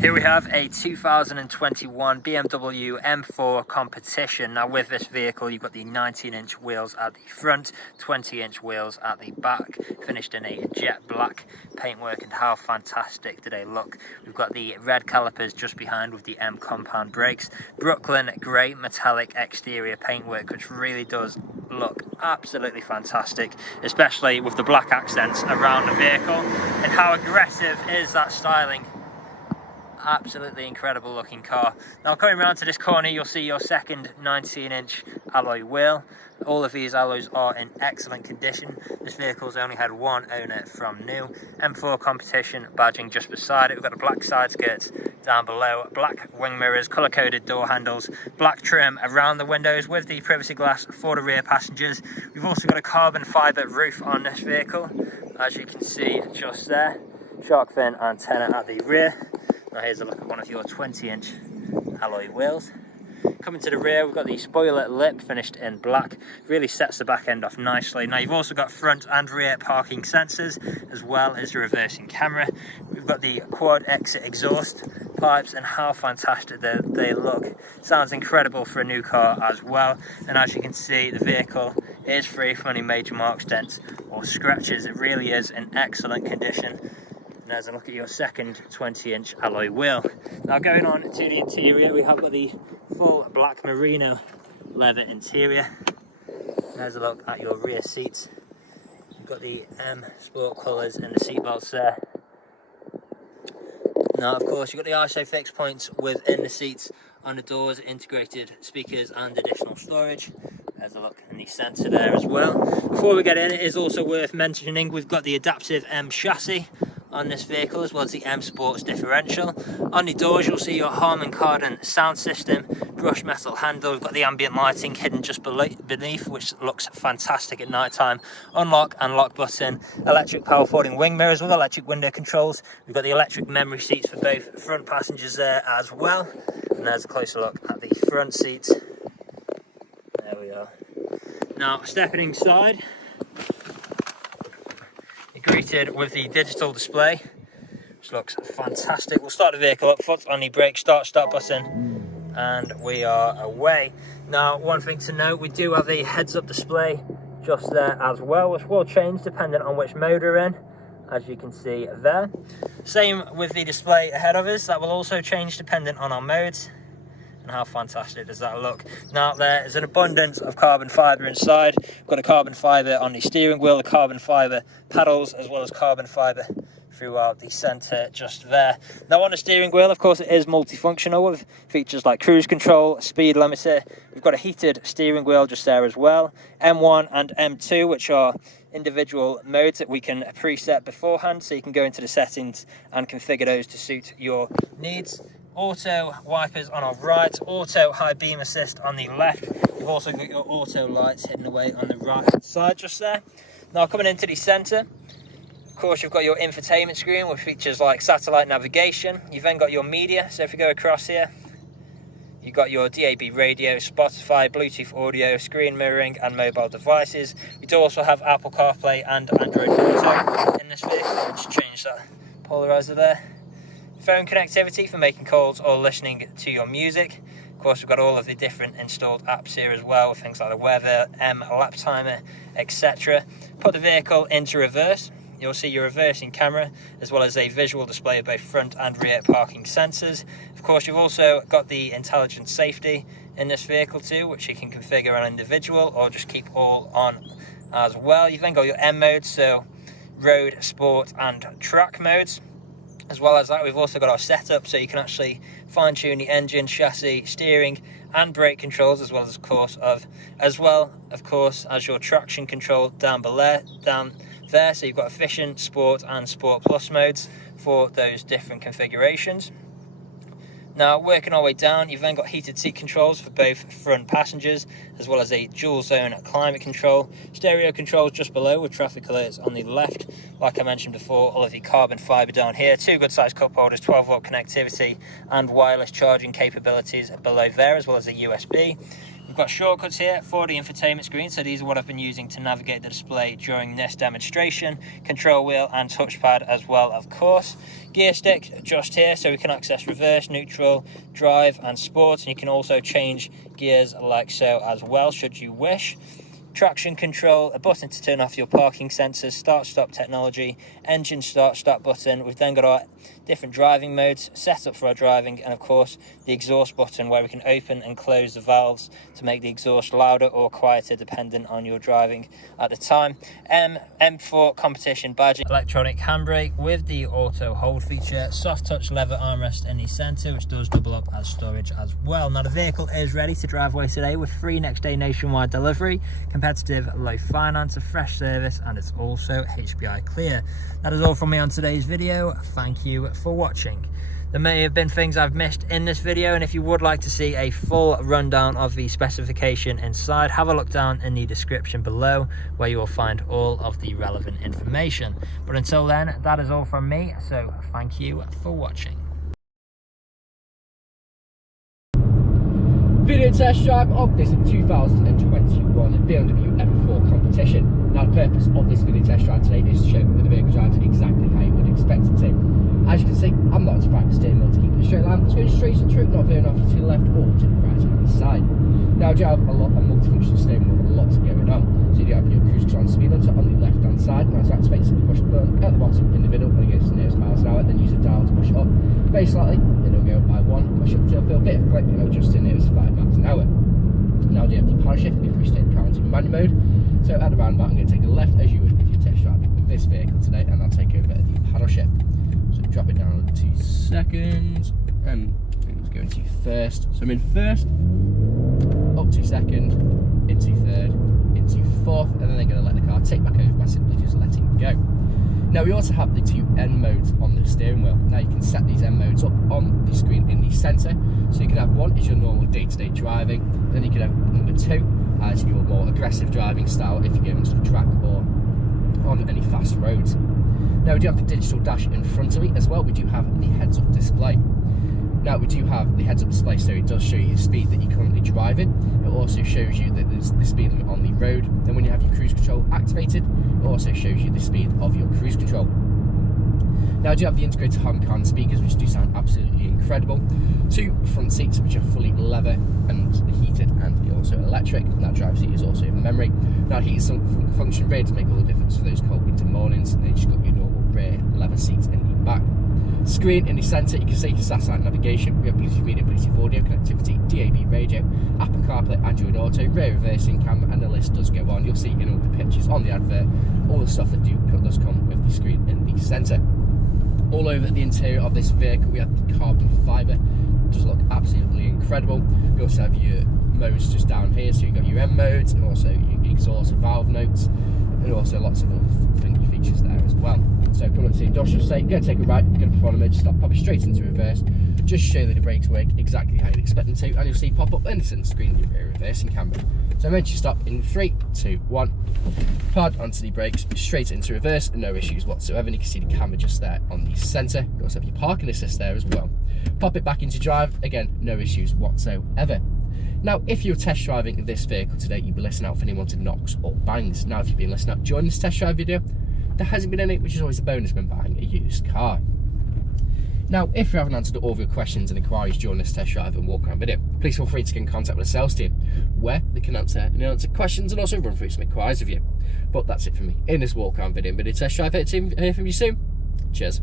Here we have a 2021 BMW M4 competition. Now with this vehicle you've got the 19-inch wheels at the front, 20-inch wheels at the back, finished in a jet black paintwork, and how fantastic do they look. We've got the red calipers just behind with the M compound brakes, Brooklyn grey metallic exterior paintwork, which really does look absolutely fantastic, especially with the black accents around the vehicle. And how aggressive is that styling? Absolutely incredible looking car. Now coming around to this corner you'll see your second 19-inch alloy wheel. All of these alloys are in excellent condition. This vehicle's only had one owner from new. M4 competition badging just beside it. We've got the black side skirts down below, black wing mirrors, colour coded door handles, black trim around the windows with the privacy glass for the rear passengers. We've also got a carbon fibre roof on this vehicle, as you can see just there. Shark fin antenna at the rear. Now here's a look at one of your 20-inch alloy wheels. Coming to the rear, we've got the spoiler lip finished in black. Really sets the back end off nicely. Now you've also got front and rear parking sensors, as well as the reversing camera. We've got the quad exit exhaust pipes, and how fantastic they look. Sounds incredible for a new car as well. And as you can see, the vehicle is free from any major marks, dents or scratches. It really is in excellent condition. As a look at your second 20-inch alloy wheel. Now going on to the interior, we have got the full black merino leather interior. There's a look at your rear seats. You've got the M Sport colours and the seat belts there. Now of course you've got the ISOFIX points within the seats, on the doors, integrated speakers and additional storage. There's a look in the centre there as well. Before we get in, it is also worth mentioning we've got the adaptive M chassis on this vehicle, as well as the M Sports differential. On the doors you'll see your Harman Kardon sound system, brushed metal handle. We've got the ambient lighting hidden just beneath, which looks fantastic at night time. Unlock and lock button, electric power folding wing mirrors with electric window controls. We've got the electric memory seats for both front passengers there as well. And there's a closer look at the front seats. There we are. Now stepping inside, greeted with the digital display, which looks fantastic. We'll start the vehicle up, foot on the brake, start button, and we are away. Now one thing to note, we do have a heads-up display just there as well, which will change depending on which mode we're in, as you can see there. Same with the display ahead of us, that will also change depending on our modes. And how fantastic does that look? Now there is an abundance of carbon fibre inside. We've got a carbon fibre on the steering wheel, the carbon fibre pedals, as well as carbon fibre throughout the centre just there. Now on the steering wheel, of course, it is multifunctional with features like cruise control, speed limiter. We've got a heated steering wheel just there as well. M1 and M2, which are individual modes that we can preset beforehand, so you can go into the settings and configure those to suit your needs. Auto wipers on our right, auto high beam assist on the left. You've also got your auto lights hidden away on the right side just there. Now coming into the centre, of course you've got your infotainment screen with features like satellite navigation. You've then got your media, so if you go across here, you've got your DAB radio, Spotify, Bluetooth audio, screen mirroring and mobile devices. We do also have Apple CarPlay and Android Auto in this vehicle. I'll just change that polarizer there. Phone connectivity for making calls or listening to your music. Of course, we've got all of the different installed apps here as well, with things like the weather, M lap timer, etc. Put the vehicle into reverse. You'll see your reversing camera, as well as a visual display of both front and rear parking sensors. Of course, you've also got the intelligent safety in this vehicle too, which you can configure on individual or just keep all on as well. You've then got your M modes, so road, sport and track modes. As well as that, we've also got our setup, so you can actually fine-tune the engine, chassis, steering, and brake controls, as well as of course as your traction control down there. So you've got efficient, sport, and sport plus modes for those different configurations. Now, working our way down, you've then got heated seat controls for both front passengers, as well as a dual zone climate control. Stereo controls just below with traffic alerts on the left. Like I mentioned before, all of the carbon fibre down here. Two good sized cup holders, 12-volt connectivity and wireless charging capabilities below there, as well as a USB. We've got shortcuts here for the infotainment screen, so these are what I've been using to navigate the display during this demonstration. Control wheel and touchpad as well, of course. Gear stick just here, so we can access reverse, neutral, drive and sports, and you can also change gears like so as well, should you wish. Traction control, a button to turn off your parking sensors, start stop technology, engine start button. We've then got our different driving modes set up for our driving, and of course the exhaust button where we can open and close the valves to make the exhaust louder or quieter depending on your driving at the time. M for competition badging, electronic handbrake with the auto hold feature, soft touch leather armrest in the center which does double up as storage as well. Now the vehicle is ready to drive away today with free next day nationwide delivery, competitive low finance, a fresh service, and it's also HPI clear. That is all from me on today's video. Thank you for watching. There may have been things I've missed in this video, and if you would like to see a full rundown of the specification inside, have a look down in the description below where you will find all of the relevant information. But until then, that is all from me, so thank you for watching. Video test drive of this 2021 BMW M4 competition. Now the purpose of this video test drive today is to show that the vehicle drives exactly how you would expect it to. As you can see, I'm not to the steering wheel to keep it a straight line, it's going straight and true, not veering off to the left or to the right hand side. Now I do have a multifunctional steering wheel with lots going on. So you do have your cruise control and speed limiter on the left hand side. Now to activate, simply push the button at the bottom in the middle when it goes to the nearest miles an hour, then use the dial to push it up very slightly, then it'll go up by 1, push up till feel a bit of a click and it'll just to the nearest 5 miles an hour. Now do you have the power shift if we stay in car into manual mode. So at the roundabout I'm going to take a left as you would if you test drive this vehicle today, and I'll take over the paddle shift. So drop it down 2 seconds and it's going to first. So I'm in first, up 2 seconds, into third, into fourth, and then they're going to let the car take back over by simply just letting go. Now we also have the 2 N modes on the steering wheel. Now you can set these N modes up on the screen in the centre. So you can have one as your normal day-to-day driving, then you can have number 2 as your more aggressive driving style if you're going to the track or on any fast roads. Now we do have the digital dash in front of me as well. We do have the heads-up display. Now we do have the heads-up display, so it does show you the speed that you're currently driving. It also shows you that there's the speed limit on the road. Then when you have your cruise control activated, it also shows you the speed of your cruise control. Now I do have the integrated Harman speakers, which do sound absolutely incredible. 2 front seats, which are fully leather and heated and also electric. Now drive seat is also in memory. Now heat function ready to make all the difference for those cold winter mornings. And then you just got your normal rear leather seats in the back. Screen in the centre, you can see satellite navigation. We have Bluetooth media, Bluetooth audio, connectivity, DAB radio, Apple CarPlay, Android Auto, rear reversing camera, and the list does go on. You'll see in all the pictures on the advert all the stuff that does come with the screen in the centre. All over the interior of this vehicle we have the carbon fibre. It does look absolutely incredible. We also have your modes just down here, so you've got your M modes and also your exhaust valve notes, and also lots of other funky features there as well. So coming up to the industrial state, going to take a right, going to perform a emergency stop, pop it straight into reverse, just show that the brakes work exactly how you'd expect them to, and you'll see pop up in the center screen your rear reversing camera. So emergency stop in 3, 2, 1, hard onto the brakes, straight into reverse, no issues whatsoever, and you can see the camera just there on the center. You also have your parking assist there as well. Pop it back into drive, again, no issues whatsoever. Now, if you're test driving this vehicle today, you'll be listening out for any wanted knocks or bangs. Now, if you've been listening out during this test drive video, there hasn't been any, which is always a bonus when buying a used car. Now, if you haven't answered all of your questions and inquiries during this test drive and walk around video, please feel free to get in contact with the sales team, where they can answer questions and also run through some inquiries with you. But that's it for me in this walk around video test drive. Hear from you soon. Cheers.